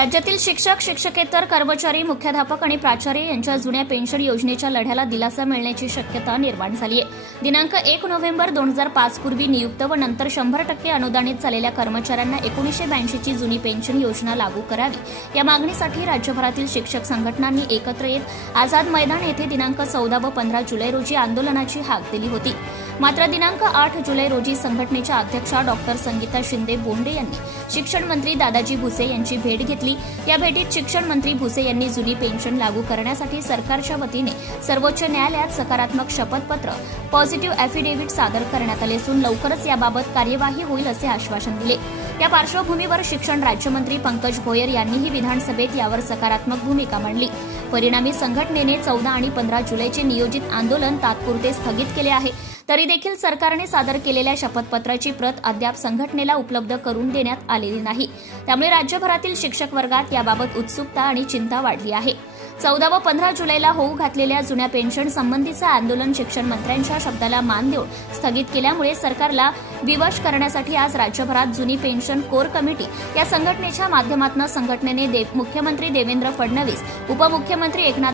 राज्यातील शिक्षक, शिक्षकेतर कर्मचारी, मुख्याध्यापक आणि प्राचार्य यांच्या जुन्या पेन्शन योजनेच्या लढ्याला दिलासा मिळण्याची शक्यता निर्माण झाली आहे. दिनांक 1 नोव्हेंबर 2005 पूर्वी नियुक्त व नंतर 100% अनुदानित झालेल्या कर्मचाऱ्यांना 1982 ची जुनी पेन्शन योजना लागू करावी या मागणीसाठी राज्यभरातील शिक्षक संघटनांनी एकत्र येत आझाद मैदान येथे दिनांक 14 व 15 जुलै रोजी आंदोलनाची हाक दिली होती. मात्र दिनांक 8 जुलै रोजी संघटनेच्या अध्यक्षा डॉक्टर संगीता शिंदे बोंडे यांनी शिक्षण मंत्री दादाजी भुसे यांची भेट घेतली. या भेटीत शिक्षण मंत्री भुसे यांनी जुनी पेन्शन लागू करण्यासाठी सरकारच्या वतीने सर्वोच्च न्यायालयात सकारात्मक शपथपत्र पॉझिटिव्ह अॅफिडेव्हिट सादर करण्यात आले असून लवकरच याबाबत कार्यवाही होईल असे आश्वासन दिले. या पार्श्वभूमीवर शिक्षण राज्यमंत्री पंकज भोयर यांनीही विधानसभेत यावर सकारात्मक भूमिका मांडली. परिणामी संघटनेने 14 आणि 15 जुलैचे नियोजित आंदोलन तात्पुरते स्थगित केले आहे. तरी देखील सरकारने सादर केलेल्या शपथपत्राची प्रत अद्याप संघटनेला उपलब्ध करून देण्यात आलेली नाही. त्यामुळे राज्यभरातील शिक्षक वर्गात याबाबत उत्सुकता आणि चिंता वाढली आहे. 14 व 15 जुलैला होऊ घातलेल्या जुन्या पेन्शन संबंधीचं आंदोलन शिक्षण मंत्र्यांच्या शब्दाला मान देऊन स्थगित केल्यामुळे सरकारला विवश करण्यासाठी आज राज्यभरात जुनी पेन्शन कोर कमिटी या संघटनेच्या माध्यमातून संघटनेने मुख्यमंत्री देवेंद्र फडणवीस, उपमुख्यमंत्री एकनाथ